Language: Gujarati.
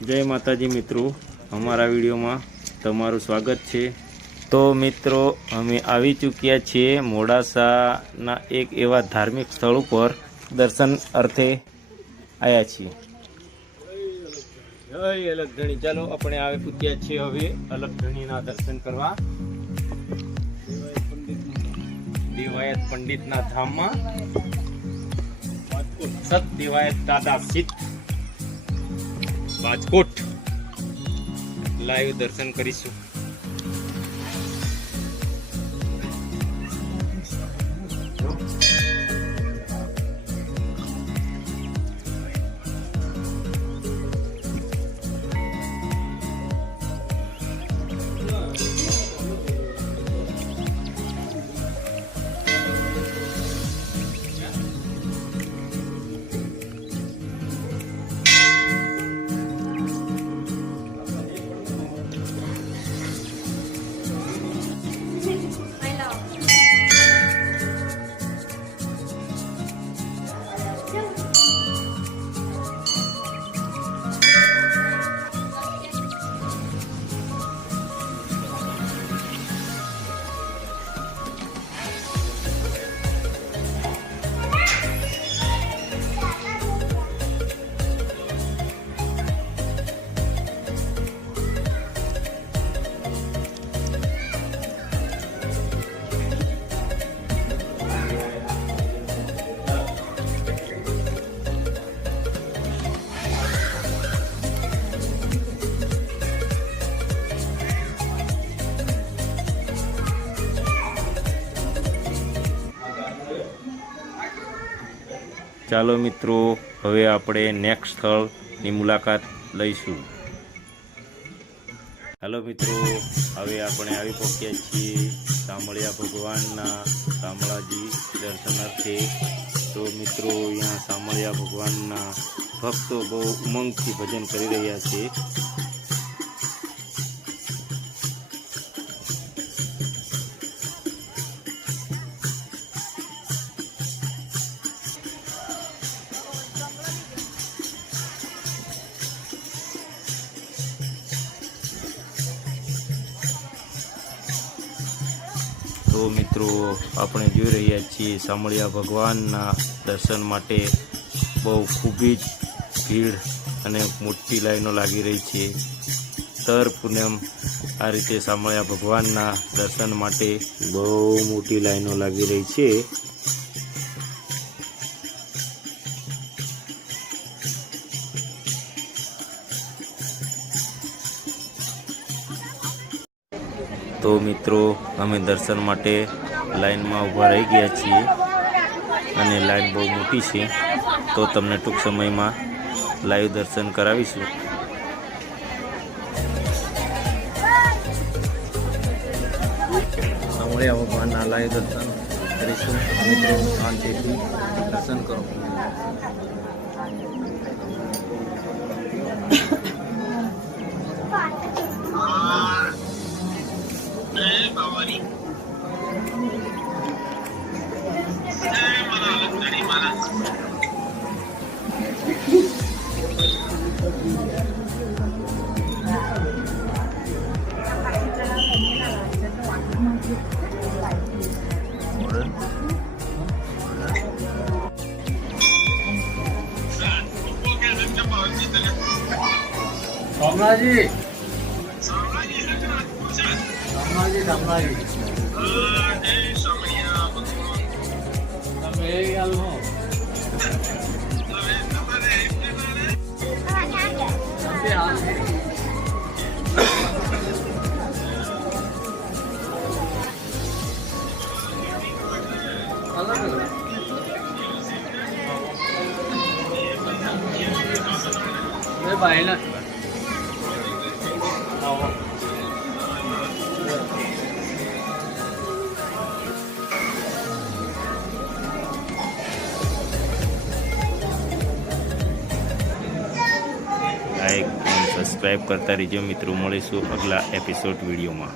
જય માતાજી મિત્રો, અમારા વિડીયોમાં તમારું સ્વાગત છે। તો મિત્રો, અમે આવી ચૂક્યા છીએ મોડાસાના એક એવા ધાર્મિક સ્થળ ઉપર દર્શન અર્થે આવ્યા છીએ। જય અલગધણી, ચાલો આપણે આવી ચૂક્યા છીએ હવે અલગધણીના દર્શન કરવા દેવાયત પંડિતના ધામમાં સત દેવાયત દાદા સિદ્ધ રાજકોટ લાઈવ દર્શન કરીશું। ચાલો મિત્રો, હવે આપણે નેક્સ્ટ સ્થળની મુલાકાત લઈશું। હાલો મિત્રો, હવે આપણે આવી પહોંચ્યા છીએ શામળિયા ભગવાનના શામળાજી દર્શનાર્થે। તો મિત્રો, અહીંયા શામળિયા ભગવાનના ભક્તો બહુ ઉમંગથી ભજન કરી રહ્યા છે। તો મિત્રો, આપણે જોઈ રહ્યા છીએ શામળિયા ભગવાનના દર્શન માટે બહુ ખૂબ જ ભીડ અને મોટી લાઈનો લાગી રહી છે। દર પૂનમ આ રીતે શામળિયા ભગવાનના દર્શન માટે બહુ મોટી લાઈનો લાગી રહી છે। તો મિત્રો, અમે દર્શન માટે લાઈનમાં ઊભા રહી ગયા છીએ અને લાઈન બહુ મોટી છે। તો તમને ટૂંક સમયમાં લાઈવ દર્શન કરાવીશું। શામળિયા ભગવાનના લાઈવ દર્શન કરીશું। મિત્રો, શાંતિથી દર્શન કરો। શામળાજી તમે એ હાલ હો ભાઈ ના લાઈક અને સબસ્ક્રાઈબ કરતા રહીજો મિત્રો। મળીશું અગલા એપિસોડ વિડીયોમાં।